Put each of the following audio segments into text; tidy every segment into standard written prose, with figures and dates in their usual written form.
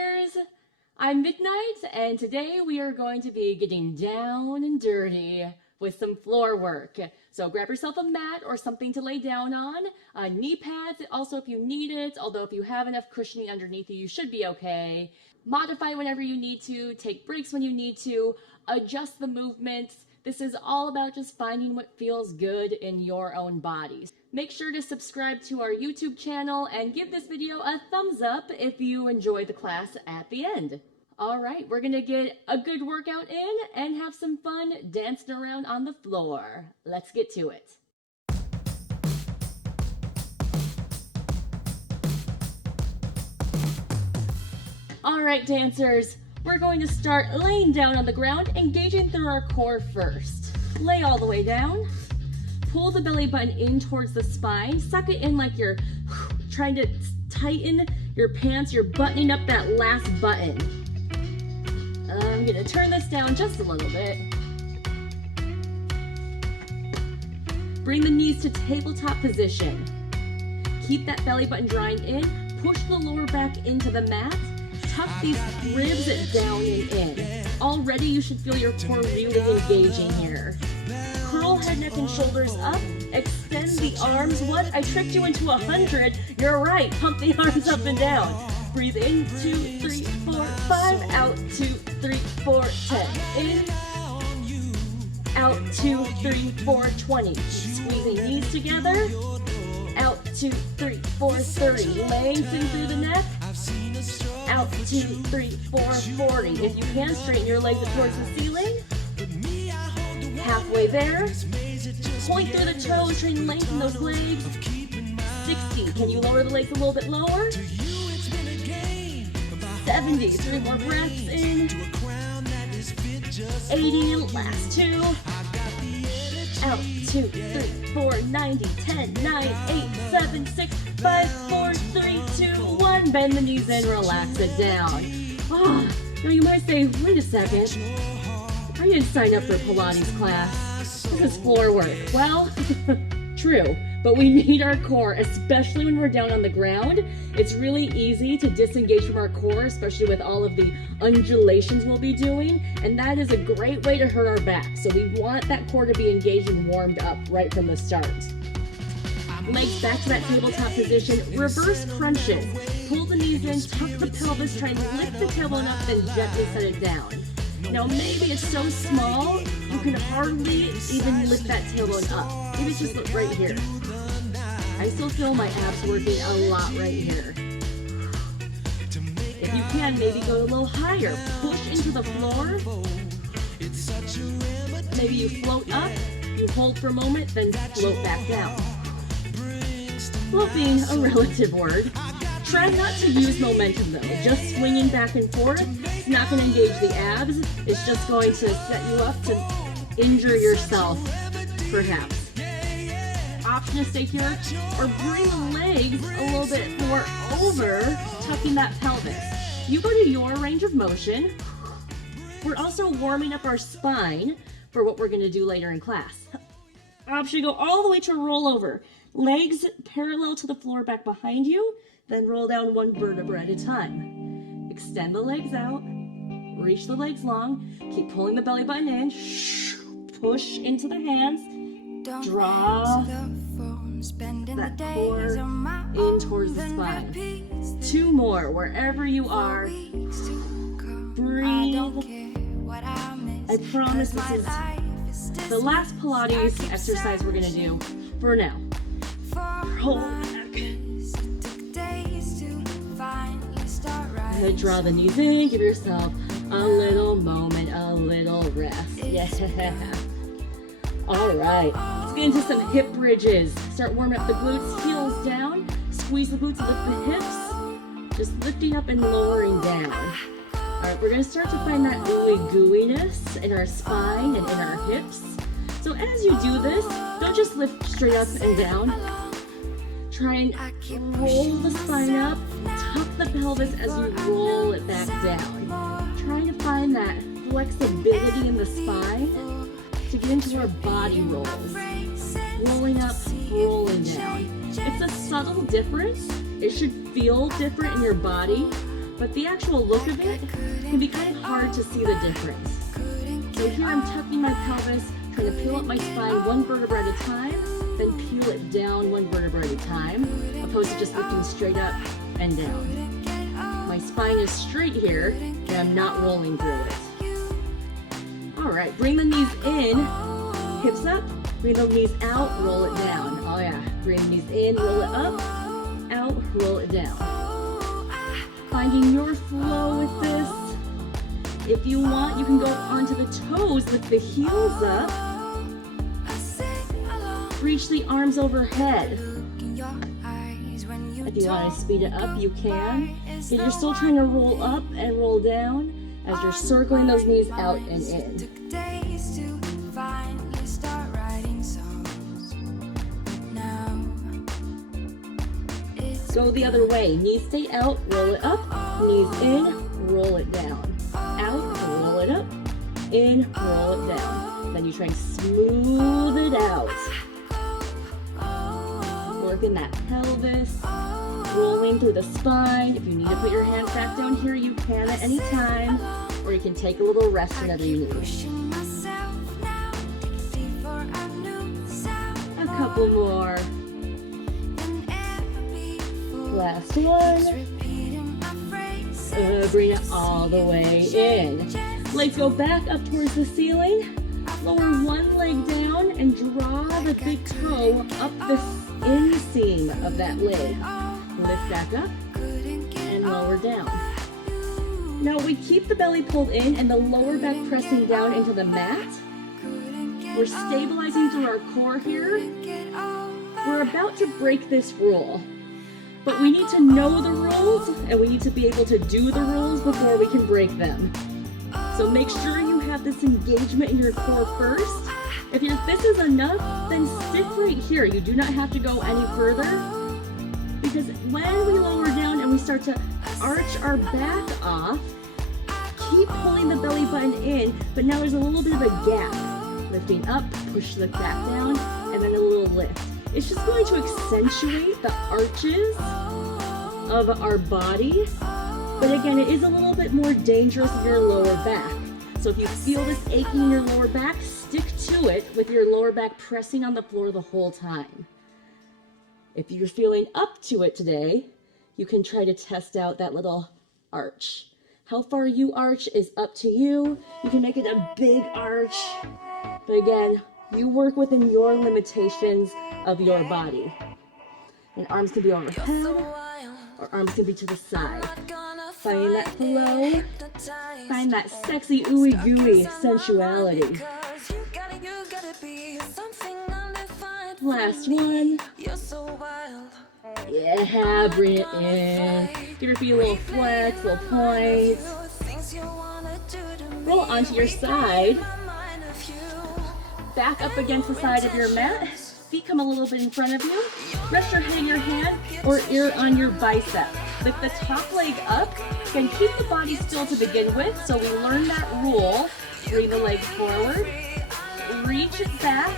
dancers! I'm Midnight, and today we are going to be getting down and dirty with some floor work. So grab yourself a mat or something to lay down on, knee pads also if you need it, although if you have enough cushioning underneath you should be okay. Modify whenever you need to, take breaks when you need to, adjust the movements. This is all about just finding what feels good in your own bodies. Make sure to subscribe to our YouTube channel and give this video a thumbs up if you enjoy the class at the end. All right, we're gonna get a good workout in and have some fun dancing around on the floor. Let's get to it. All right, dancers, we're going to start laying down on the ground, engaging through our core first. Lay all the way down. Pull the belly button in towards the spine. Suck it in like you're trying to tighten your pants. You're buttoning up that last button. I'm gonna turn this down just a little bit. Bring the knees to tabletop position. Keep that belly button drawing in. Push the lower back into the mat. Tuck these ribs down and in. Already you should feel your core really engaging here. Curl head, neck, and shoulders up. Extend the arms. What? I tricked you into 100. You're right. Pump the arms up and down. Breathe in, 2, 3, 4, 5. Out, 2, 3, 4, 10. In. Out, 2, 3, 4, 20. Squeezing knees together. Out, 2, 3, 4, 30. Lengthen through the neck. Out, 2, 3, 4, 40. If you can, straighten your legs towards the ceiling. Halfway there. Point through the toes, try and lengthen those legs. 60. Can you lower the legs a little bit lower? 70. 3 more breaths in. 80. Last 2. Out, 2, 3, 4, 90, 10, 9, 8, 7, 6, 5, 4, 3, 2, 1. Bend the knees in, relax it down. Oh, now you might say, wait a second. I didn't sign up for Pilates class. This is floor work. Well, true, but we need our core, especially when we're down on the ground. It's really easy to disengage from our core, especially with all of the undulations we'll be doing, and that is a great way to hurt our back. So we want that core to be engaged and warmed up right from the start. Legs back to that tabletop position, reverse crunches. Pull the knees in, tuck the pelvis, try and lift the tailbone up, then gently set it down. Now maybe it's so small, you can hardly even lift that tailbone up. Maybe it's just right here. I still feel my abs working a lot right here. If you can, maybe go a little higher. Push into the floor. Maybe you float up, you hold for a moment, then float back down. Floating, a relative word. Try not to use momentum though. Just swinging back and forth. It's not going to engage the abs. It's just going to set you up to injure yourself, perhaps. Option to stay here or bring the legs a little bit more over, tucking that pelvis. You go to your range of motion. We're also warming up our spine for what we're going to do later in class. Option to go all the way to a rollover. Legs parallel to the floor back behind you, then roll down one vertebra at a time. Extend the legs out, reach the legs long, keep pulling the belly button in, push into the hands, draw that core in towards the spine. 2 more, wherever you are. Breathe. I promise this is the last Pilates exercise we're gonna do for now. Hold back. And then draw the knees in, give yourself a little moment, a little rest. Yeah. All right, let's get into some hip bridges. Start warming up the glutes, heels down. Squeeze the glutes, lift the hips. Just lifting up and lowering down. All right, we're gonna start to find that ooey gooiness in our spine and in our hips. So as you do this, don't just lift straight up and down. Try and roll the spine up, tuck the pelvis as you roll it back down. Trying to find that flexibility in the spine to get into our body rolls. Rolling up, rolling down. It's a subtle difference. It should feel different in your body, but the actual look of it can be kind of hard to see the difference. So here I'm tucking my pelvis, trying to peel up my spine one vertebra at a time, then peel it down one vertebra at a time, opposed to just lifting straight up and down. My spine is straight here, and I'm not rolling through it. All right, bring the knees in, hips up, bring the knees out, roll it down. Oh yeah, bring the knees in, roll it up, out, roll it down. Finding your flow with this. If you want, you can go onto the toes, lift the heels up, reach the arms overhead. If you want to speed it up, you can. If you're still trying to roll up and roll down as you're circling those knees out and in. Go the other way. Knees stay out, roll it up. Knees in, roll it down. Out, roll it up. In, roll it down. Then you try and smooth it out. Working that pelvis, rolling through the spine. If you need to put your hands back down here, you can at any time, or you can take a little rest whenever you need. A couple more. Last one. Bring it all the way in. Legs go back up towards the ceiling. Lower one leg down and draw the big toe up the inseam of that leg. Lift back up and lower down. Now we keep the belly pulled in and the lower back pressing down into the mat. We're stabilizing through our core here. We're about to break this rule. But we need to know the rules, and we need to be able to do the rules before we can break them. So make sure you have this engagement in your core first. If this is enough, then stick right here. You do not have to go any further, because when we lower down and we start to arch our back off, keep pulling the belly button in, but now there's a little bit of a gap. Lifting up, push the back down, and then a little lift. It's just going to accentuate the arches of our body. But again, it is a little bit more dangerous in your lower back. So if you feel this aching in your lower back, stick to it with your lower back pressing on the floor the whole time. If you're feeling up to it today, you can try to test out that little arch. How far you arch is up to you. You can make it a big arch. But again, you work within your limitations of your body. And arms can be overhead, or arms can be to the side. Find that flow, find that sexy ooey gooey sensuality. Last one. Yeah, bring it in. Give your feet a little flex, little points. Roll onto your side. Back up against the side of your mat. Feet come a little bit in front of you. Rest your head in your hand or ear on your bicep. Lift the top leg up. Again, keep the body still to begin with. So we learn that rule. Bring the leg forward. Reach it back.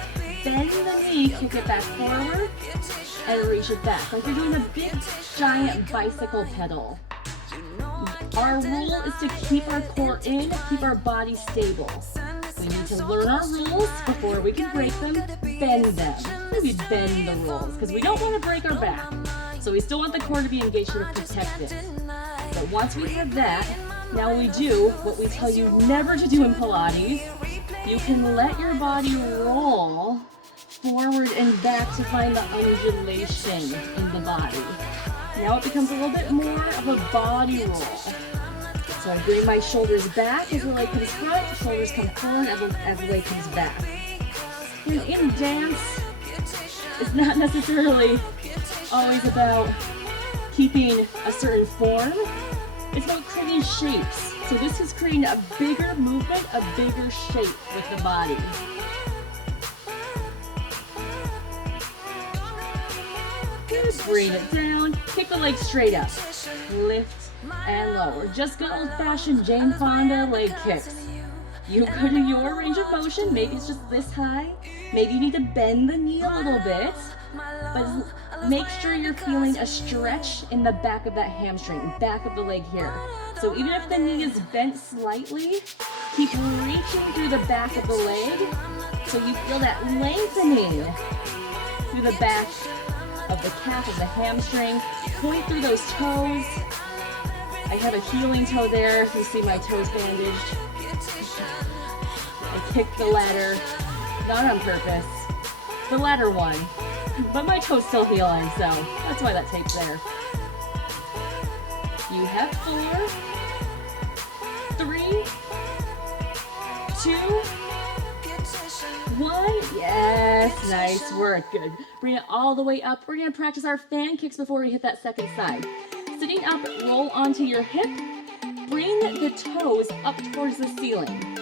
Bend the knee. Kick it back forward. And reach it back. Like you're doing a big, giant bicycle pedal. Our rule is to keep our core in, keep our body stable. We need to learn our rules before we can break them, bend them. Maybe bend the rules, because we don't want to break our back. So we still want the core to be engaged to protect it. But once we have that, now we do what we tell you never to do in Pilates. You can let your body roll forward and back to find the undulation in the body. Now it becomes a little bit more of a body roll. So I bring my shoulders back as the leg comes front, shoulders come forward as the leg comes back. And in dance, it's not necessarily always about keeping a certain form. It's about creating shapes. So this is creating a bigger movement, a bigger shape with the body. Good, bring it down, kick the leg straight up. Lift and lower. Just good old-fashioned Jane Fonda leg kicks. You could in your range of motion, maybe it's just this high. Maybe you need to bend the knee a little bit. But Make sure you're feeling a stretch in the back of that hamstring, back of the leg here. So even if the knee is bent slightly, keep reaching through the back of the leg so you feel that lengthening through the back of the calf of the hamstring. Point through those toes. I have a healing toe there. You see my toes bandaged. I kicked the ladder, not on purpose. The ladder won, but my toe's still healing, so that's why that tape's there. You have 4, 3, 2, 1. Yes, nice work, good. Bring it all the way up. We're gonna practice our fan kicks before we hit that second side. Sitting up, roll onto your hip. Bring the toes up towards the ceiling.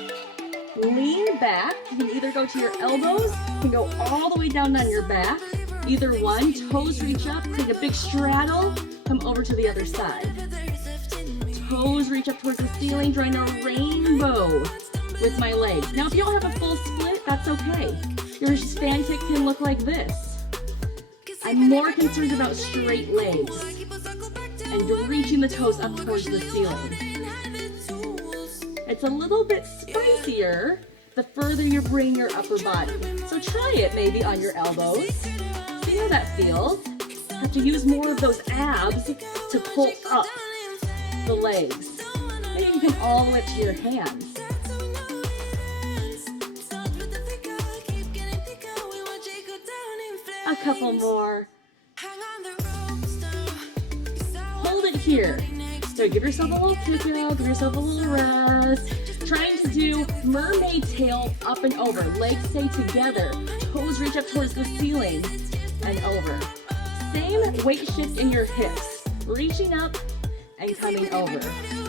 Lean back. You can either go to your elbows, you can go all the way down on your back. Either one, toes reach up, take a big straddle, come over to the other side. Toes reach up towards the ceiling, drawing a rainbow with my legs. Now if you don't have a full split, that's okay. Your fan kick can look like this. I'm more concerned about straight legs and reaching the toes up towards the ceiling. It's a little bit spicier the further you bring your upper body. So try it maybe on your elbows. See how that feels. Have to use more of those abs to pull up the legs. Maybe you can come all the way up to your hands. A couple more. Hold it here. So give yourself a little kick out, give yourself a little rest. Trying to do mermaid tail up and over. Legs stay together. Toes reach up towards the ceiling and over. Same weight shift in your hips. Reaching up and coming over.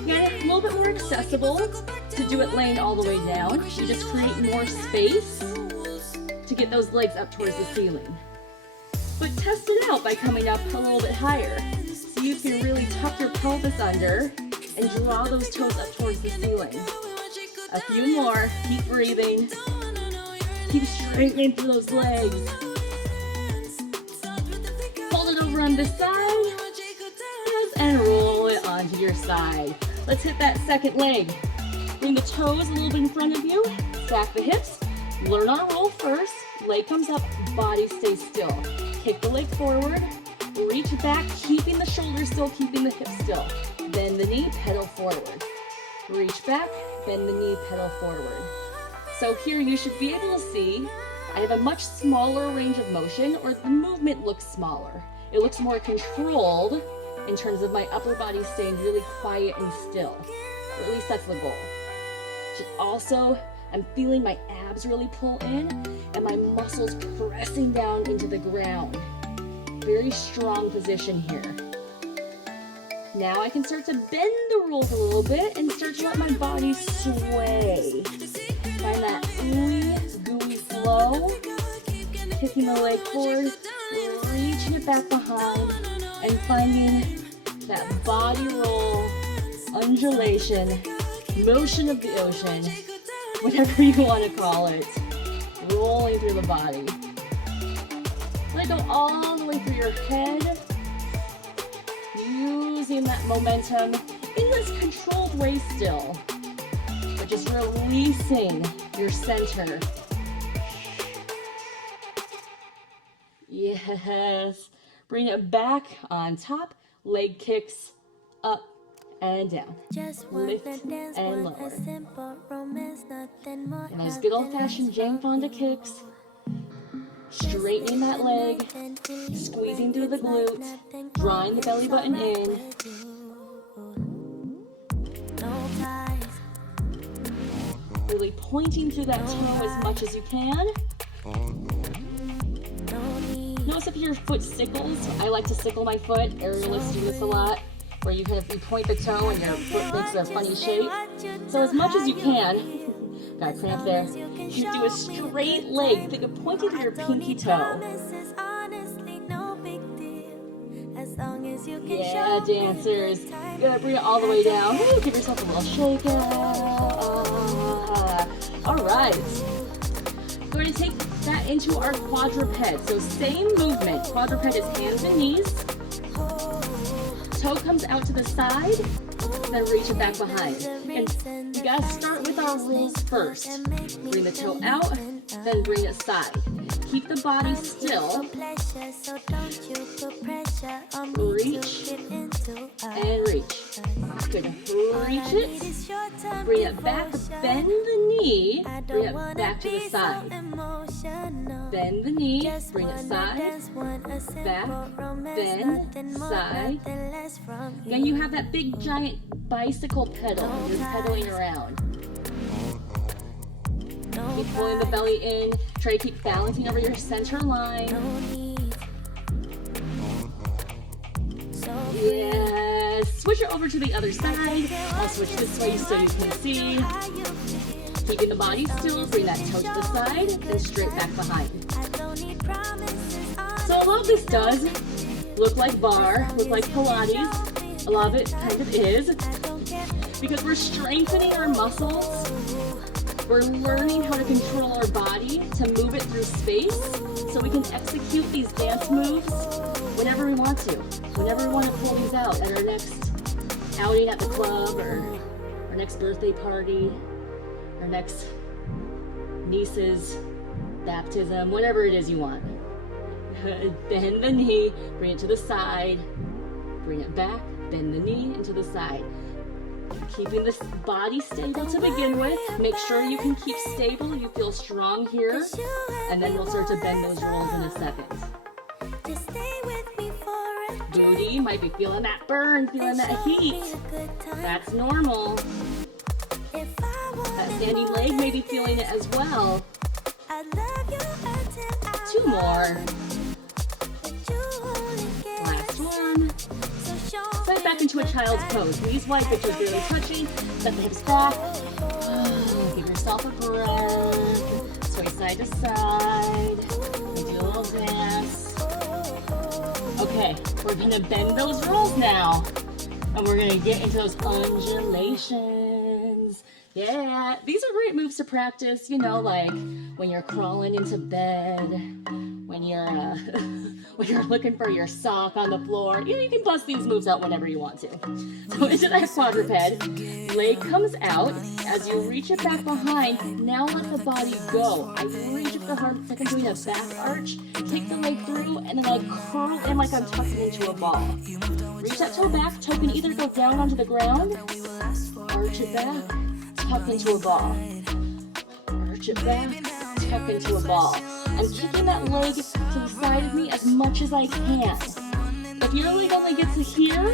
Again, a little bit more accessible to do it laying all the way down. You just create more space to get those legs up towards the ceiling. But test it out by coming up a little bit higher. So you can really tuck your pelvis under and draw those toes up towards the ceiling. A few more. Keep breathing. Keep straightening through those legs. Hold it over on this side. And roll it onto your side. Let's hit that second leg. Bring the toes a little bit in front of you. Stack the hips. Learn on a roll first. Leg comes up. Body stays still. Kick the leg forward. Reach back, keeping the shoulders still, keeping the hips still. Bend the knee, pedal forward. Reach back, bend the knee, pedal forward. So here you should be able to see I have a much smaller range of motion, or the movement looks smaller. It looks more controlled in terms of my upper body staying really quiet and still. Or at least that's the goal. Also, I'm feeling my abs really pull in and my muscles pressing down into the ground. Very strong position here. Now I can start to bend the rules a little bit and start to let my body sway. Find that ooey, gooey flow. Kicking the leg forward, reaching it back behind, and finding that body roll, undulation, motion of the ocean, whatever you want to call it, rolling through the body. Let it go all the way through your head, using that momentum in this controlled way still, but just releasing your center. Yes. Bring it back on top, leg kicks up and down, lift and lower. And those good old-fashioned Jane Fonda kicks, straightening that leg, squeezing through the glute, drawing the belly button in. Really pointing through that toe as much as you can. Notice if your foot sickles. I like to sickle my foot. Aerialists do this a lot, where you you point the toe and your foot makes a funny shape. So as much as you can, got a cramp there, you do a straight leg. Think of pointing to your pinky toe. Yeah, dancers. You gotta bring it all the way down. Ooh, give yourself a little shake out. All right. We're going to take that into our quadruped. So same movement. Quadruped is hands and knees. Toe comes out to the side, then reach it back behind. And we gotta start with our rules first. Bring the toe out, then bring it side. Keep the body still. Reach and reach. Good. Reach it. Bring it back. Bend the knee. Bring it back to the side. Bend the knee. Bring it side. Back. Bend. Side. Then you have that big giant bicycle pedal. You're pedaling around. Keep pulling the belly in. Try to keep balancing over your center line. Yes. Switch it over to the other side. I'll switch this way so you can see. Keeping the body still. Bring that toe to the side and straight back behind. So a lot of this does look like bar, look like Pilates. A lot of it kind of is. Because we're strengthening our muscles. We're learning how to control our body to move it through space so we can execute these dance moves whenever we want to. Whenever we want to pull these out at our next outing at the club or our next birthday party, our next niece's baptism, whatever it is you want. Bend the knee, bring it to the side, bring it back, bend the knee into the side. Keeping this body stable to begin with. Make sure you can keep stable, you feel strong here, and then we'll start to bend those rolls in a second. Booty, might be feeling that burn, feeling that heat. That's normal. That standing leg may be feeling it as well. 2 more. Last one. Slide back into a child's pose. Knees wide, hips are barely touching. Set the hips back. Give yourself a breath. Sway side to side. And do a little dance. Okay, we're gonna bend those rolls now. And we're gonna get into those undulations. Yeah, these are great moves to practice, you know, like when you're crawling into bed, when you're looking for your sock on the floor. You know, you can bust these moves out whenever you want to. So into that quadruped, leg comes out. As you reach it back behind, now let the body go. I reach it the heart, it's like I'm doing a back arch. Take the leg through, and then I curl in like I'm tucking into a ball. Reach that toe back. Toe can either go down onto the ground, arch it back, tuck into a ball. Arch it back, tuck into a ball. I'm kicking that leg to the side of me as much as I can. If your leg only gets to here,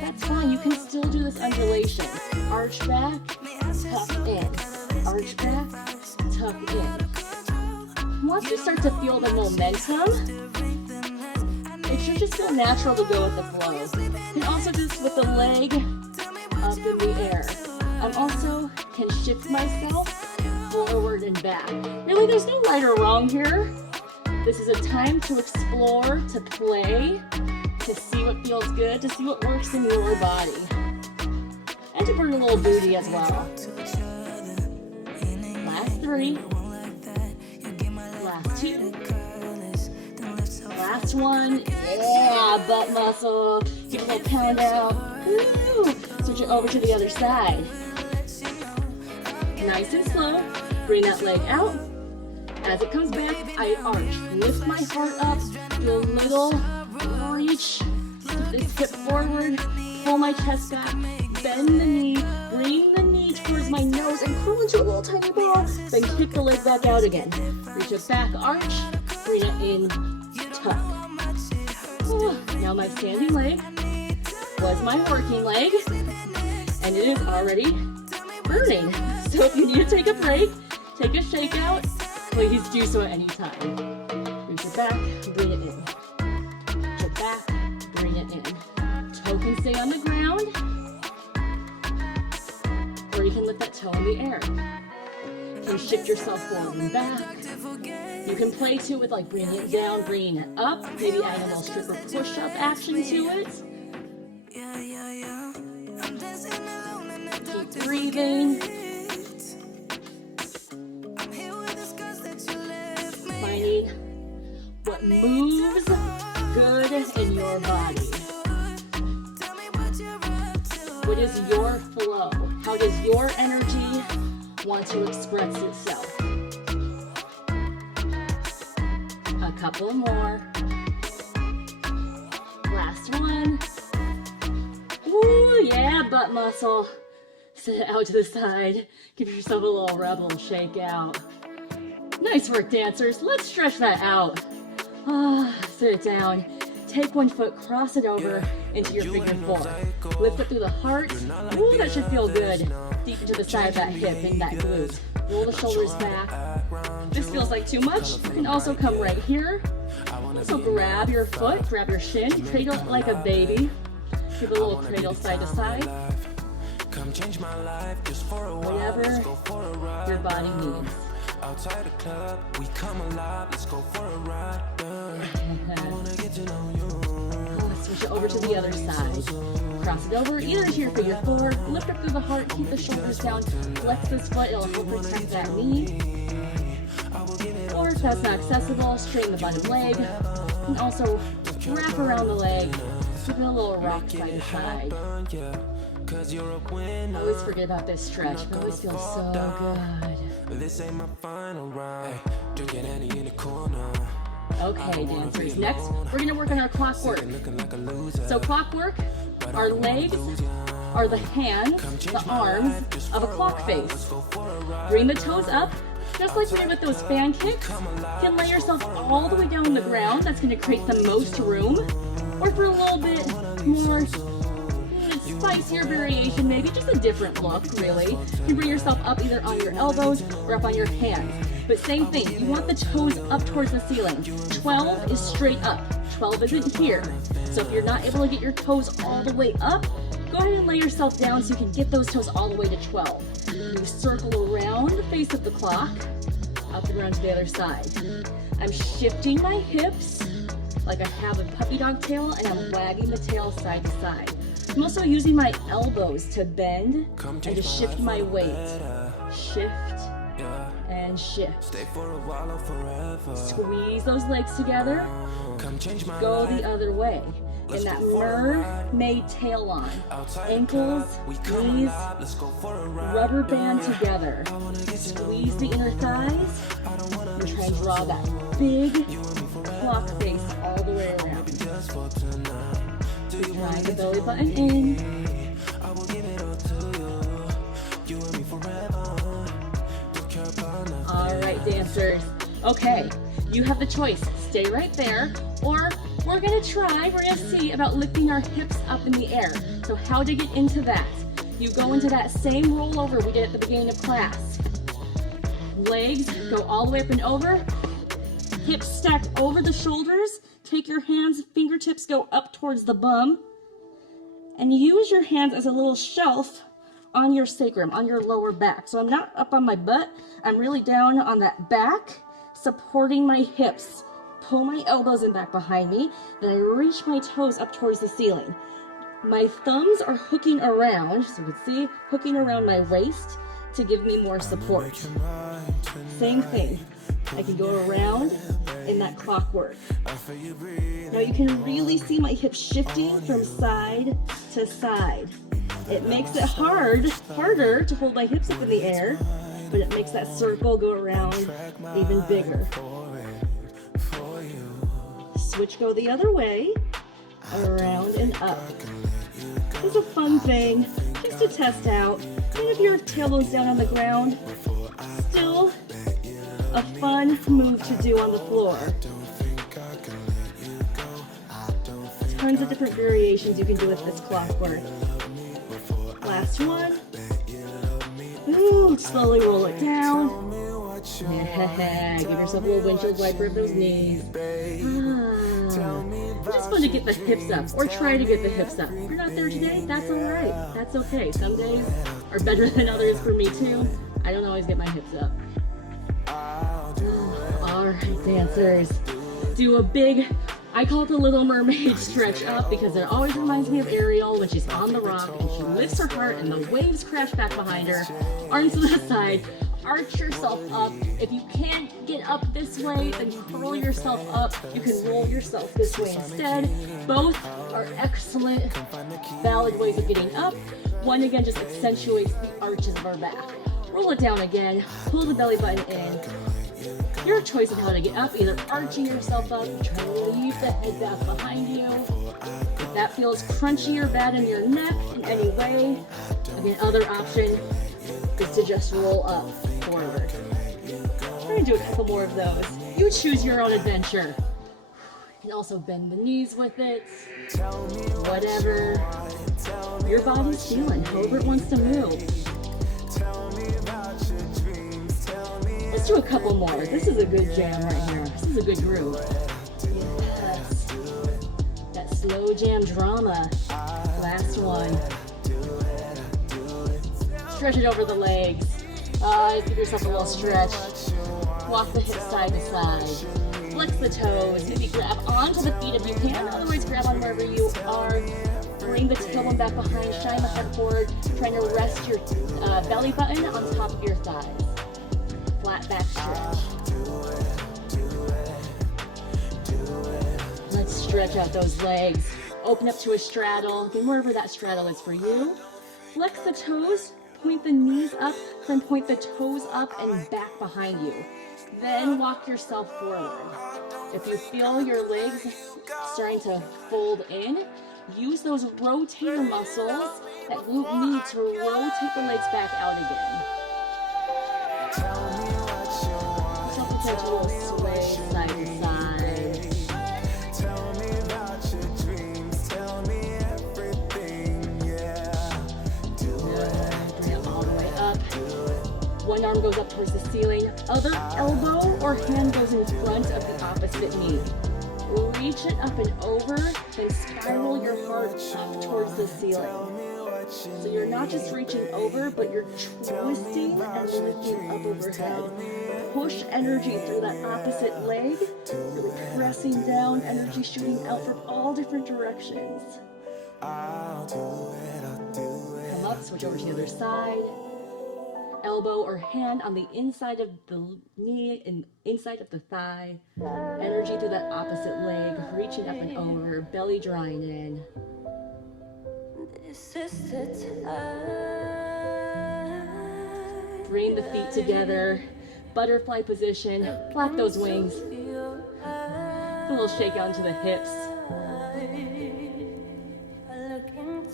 that's fine. You can still do this undulation. Arch back, tuck in. Arch back, tuck in. Once you start to feel the momentum, it should just feel natural to go with the flow. You can also do this with the leg up in the air. I also can shift myself forward and back. Really, there's no right or wrong here. This is a time to explore, to play, to see what feels good, to see what works in your body. And to burn a little booty as well. Last 3. Last 2. Last 1. Yeah, butt muscle. Give a little pound out. Woo! Switch it over to the other side. Nice and slow. Bring that leg out. As it comes back, I arch. Lift my heart up. Do a little reach. Keep this hip forward. Pull my chest back. Bend the knee. Bring the knee towards my nose and curl into a little tiny ball. Then kick the leg back out again. Reach it back, arch. Bring it in, tuck. Now my standing leg was my working leg. And it is already burning. So if you need to take a break, take a shake out, please do so at any time. Reach it back, bring it in. Reach it back, bring it in. Toe can stay on the ground, or you can lift that toe in the air. You can shift yourself forward and back. You can play to it with like bringing it down, bringing it up, maybe add a little stripper push-up action to it. Keep breathing. moves good in your body? What is your flow? How does your energy want to express itself? A couple more. Last one. Ooh, yeah, butt muscle. Sit it out to the side. Give yourself a little rebel and shake out. Nice work, dancers. Let's stretch that out. Sit it down. Take one foot, cross it over into your figure four. Lift it through the heart. Ooh, that should feel good. Deep into the side of that hip and that glute. Roll the shoulders back. This feels like too much. You can also come right here. So grab your foot, grab your shin, cradle it like a baby. Give a little cradle side to side. Whatever your body needs. Outside the club, we come alive. Let's go for a ride. I wanna get to know you. Switch it over to the other side. Cross it over either to your figure four. Lift up through the heart. Keep the shoulders down. Flex this foot. It'll help protect that knee. Or if that's not accessible, straighten the bottom leg. And also wrap around the leg. Give it a little rock side to side. Always forget about this stretch. It always feels so good. This ain't my final ride. Drinking any in the corner. Okay, dancers. Next, we're going to work on our clockwork. So clockwork, our legs are the hands, the arms of a clock face. Bring the toes up, just like we did with those fan kicks. You can lay yourself all the way down on the ground. That's going to create the most room. Or for a little bit more spicier variation, maybe just a different look, really. You can bring yourself up either on your elbows or up on your hands. But same thing, you want the toes up towards the ceiling. 12 is straight up, 12 isn't here. So if you're not able to get your toes all the way up, go ahead and lay yourself down so you can get those toes all the way to 12. You circle around the face of the clock, up and around to the other side. I'm shifting my hips like I have a puppy dog tail, and I'm wagging the tail side to side. I'm also using my elbows to bend and to shift my weight. Shift and shift. Squeeze those legs together. Go the other way. In that mermaid tail on. Ankles, knees, rubber band together. Squeeze the inner thighs. And try and draw that big clock face all the way around. Grind the belly button in. All right, dancers. Okay, you have the choice. Stay right there, or we're gonna see about lifting our hips up in the air. So how to get into that? You go into that same rollover we did at the beginning of class. Legs go all the way up and over. Hips stacked over the shoulders. Take your hands, fingertips go up towards the bum. And use your hands as a little shelf on your sacrum, on your lower back. So I'm not up on my butt. I'm really down on that back, supporting my hips. Pull my elbows in back behind me. Then I reach my toes up towards the ceiling. My thumbs are hooking around, so you can see, hooking around my waist to give me more support. Same thing. I can go around in that clockwork. Now you can really see my hips shifting from side to side. It makes it harder to hold my hips up in the air, but it makes that circle go around even bigger. Switch, go the other way, around and up. It's a fun thing, just to test out. Even if your tailbone's down on the ground, still a fun move to do on the floor. Tons of different variations you can do with this clockwork. Last one. Ooh, slowly roll it down. Yeah, give yourself a little windshield wiper of those knees. Just fun to get the hips up, or try to get the hips up. If you're not there today, that's alright. That's okay. Some days are better than others for me too. I don't always get my hips up. Alright, dancers. Do a big I call it the Little Mermaid Stretch up because it always reminds me of Ariel when she's on the rock and she lifts her heart and the waves crash back behind her. Arms to the side, arch yourself up. If you can't get up this way, then curl yourself up. You can roll yourself this way instead. Both are excellent, valid ways of getting up. One again just accentuates the arches of our back. Roll it down again, pull the belly button in. Your choice of how to get up, either arching yourself up, try to leave the head back behind you. If that feels crunchy or bad in your neck in any way, again, other option is to just roll up forward. Try to do a couple more of those. You choose your own adventure. You can also bend the knees with it. Whatever your body's feeling, however it wants to move. Let's do a couple more. This is a good jam right here. This is a good groove. Yes. That slow jam drama. Last one. Stretch it over the legs. Give yourself a little stretch. Walk the hips side to side. Flex the toes. Maybe grab onto the feet if you can. Otherwise, grab on wherever you are. Bring the tailbone back behind. Shine the head forward. Trying to rest your belly button on top of your thighs. Flat back stretch. Let's stretch out those legs. Open up to a straddle. Again, wherever that straddle is for you. Flex the toes. Point the knees up. Then point the toes up and back behind you. Then walk yourself forward. If you feel your legs starting to fold in, use those rotator muscles that you need to rotate the legs back out again. Take a little sway side to side. Tell me about your dreams, tell me everything, yeah. Good. Bring it all the way up. One arm goes up towards the ceiling. Other elbow or hand goes in front of the opposite knee. Reach it up and over, then spiral your heart up towards the ceiling. So you're not just reaching over, but you're twisting and lifting up overhead. Push energy through that opposite leg, really pressing down, energy shooting out from all different directions. Come up, switch over to the other side. Elbow or hand on the inside of the knee and inside of the thigh. Energy through that opposite leg, reaching up and over, belly drawing in. Bring the feet together. Butterfly position, flap those wings. A little shake out into the hips.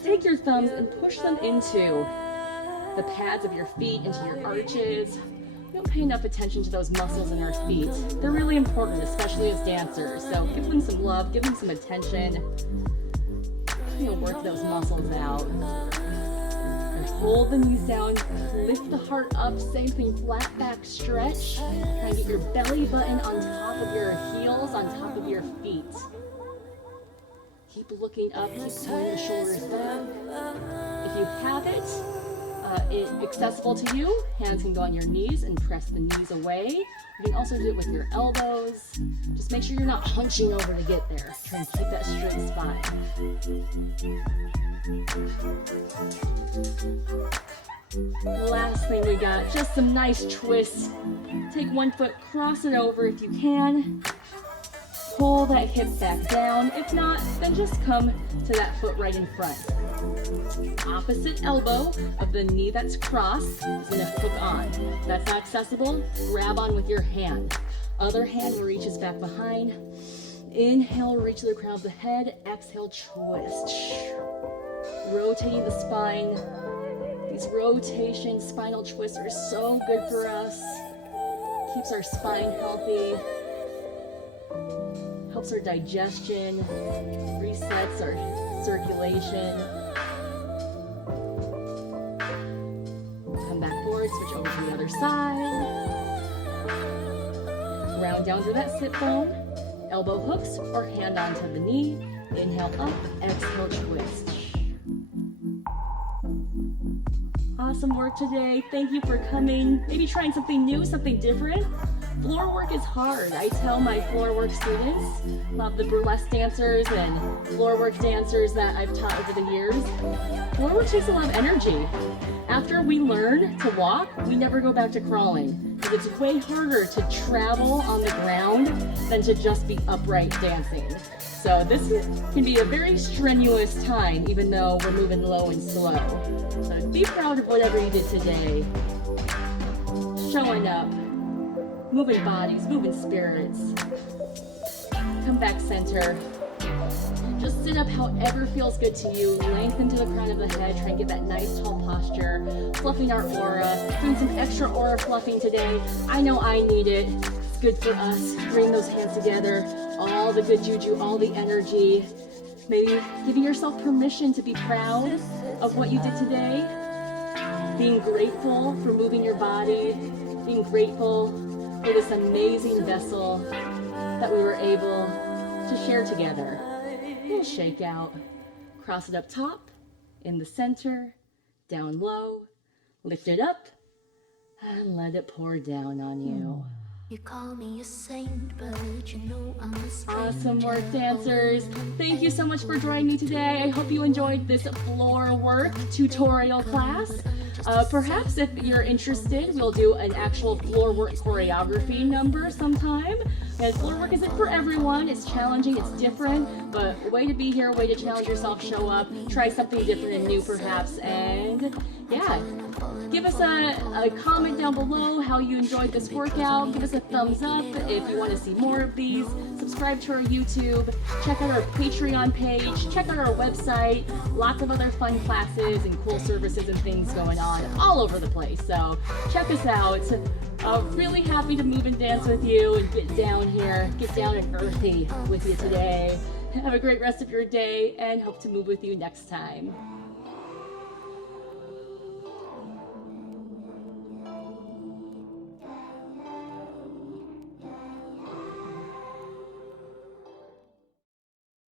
Take your thumbs and push them into the pads of your feet, into your arches. We don't pay enough attention to those muscles in our feet. They're really important, especially as dancers. So give them some love, give them some attention. Work those muscles out. Hold the knees down, lift the heart up, same thing, flat back stretch. Try and get your belly button on top of your heels, on top of your feet. Keep looking up, keep pulling the shoulders back. If you have it accessible to you, hands can go on your knees and press the knees away. You can also do it with your elbows. Just make sure you're not hunching over to get there. Try and keep that straight spine. Last thing we got, just some nice twists. Take one foot, cross it over if you can. Pull that hip back down. If not, then just come to that foot right in front. Opposite elbow of the knee that's crossed is going to hook on. If that's not accessible, grab on with your hand. Other hand reaches back behind. Inhale, reach to the crown of the head. Exhale, twist. Rotating the spine. These rotation spinal twists are so good for us. Keeps our spine healthy. Helps our digestion. Resets our circulation. Come back forward, switch over to the other side. Round down to that sit bone. Elbow hooks or hand onto the knee. Inhale up, exhale, twist. Awesome work today. Thank you for coming. Maybe trying something new, something different. Floor work is hard. I tell my floor work students, love the burlesque dancers and floor work dancers that I've taught over the years, floor work takes a lot of energy. After we learn to walk, we never go back to crawling. It's way harder to travel on the ground than to just be upright dancing. So this can be a very strenuous time, even though we're moving low and slow. So be proud of whatever you did today. Showing up, moving bodies, moving spirits. Come back center. Just sit up however feels good to you. Lengthen to the crown of the head. Try and get that nice tall posture. Fluffing our aura. Doing some extra aura fluffing today. I know I need it. It's good for us. Bring those hands together. All the good juju, all the energy. Maybe giving yourself permission to be proud of what you did today. Being grateful for moving your body. Being grateful for this amazing vessel that we were able to share together. We'll shake out. Cross it up top, in the center, down low, lift it up, and let it pour down on you. You call me a saint, but you know I'm a stranger. Awesome work, dancers. Thank you so much for joining me today. I hope you enjoyed this floor work tutorial class. Perhaps if you're interested, we'll do an actual floor work choreography number sometime. And floor work isn't for everyone. It's challenging, it's different, but way to be here, way to challenge yourself, show up, try something different and new perhaps, and yeah. Give us a comment down below how you enjoyed this workout. Give us a thumbs up if you want to see more of these. Subscribe to our YouTube. Check out our Patreon page. Check out our website. Lots of other fun classes and cool services and things going on all over the place. So check us out. Really happy to move and dance with you and get down here, get down and earthy with you today. Have a great rest of your day and hope to move with you next time.